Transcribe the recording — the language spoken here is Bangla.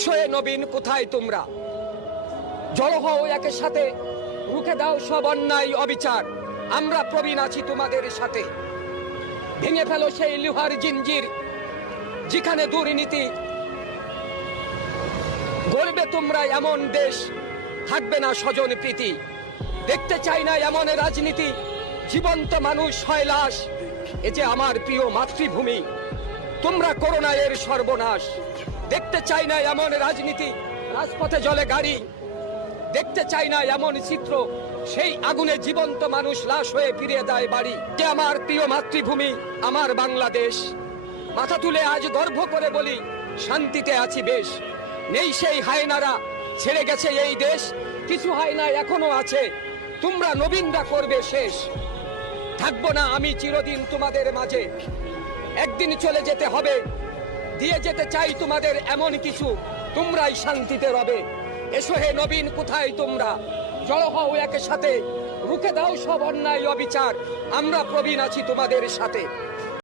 এসো এ নবীন, কোথায় তোমরা? জড়ো হও একের সাথে, রুখে দাও সব অন্যায় অবিচার। আমরা প্রবীণ আছি তোমাদের সাথে। ভেঙে ফেলো সেই লোহার জিঞ্জির, যেখানে দুর্নীতি। গড়বে তোমরা এমন দেশ, থাকবে না স্বজন প্রীতি। দেখতে চাই না এমন রাজনীতি, জীবন্ত মানুষ হয় লাশ। এ যে আমার প্রিয় মাতৃভূমি, তোমরা করো না এর সর্বনাশ। দেখতে চাই না এমন রাজনীতি, রাজপথে জ্বলে গাড়ি। দেখতে চাই না এমন চিত্র, সেই আগুনে জীবন্ত মানুষ লাশ হয়ে ফিরিয়ে দেয় বাড়ি। যে আমার প্রিয় মাতৃভূমি, আমার বাংলাদেশ। মাথা তুলে আজ গর্ব করে বলি, শান্তিতে আছি বেশ। নেই সেই হায়নারা, ছেড়ে গেছে এই দেশ। কিছু হায়না এখনো আছে, তোমরা নবীনরা করবে শেষ। থাকবো না আমি চিরদিন তোমাদের মাঝে, একদিন চলে যেতে হবে। দিয়ে যেতে চাই তোমাদের এমন কিছু, তোমরাই শান্তিতে রবে। এসো হে নবীন, কোথায় তোমরা? জড়ো হও একের সাথে, রুখে দাও সব অন্যায় অবিচার। আমরা প্রবীণ আছি তোমাদের সাথে।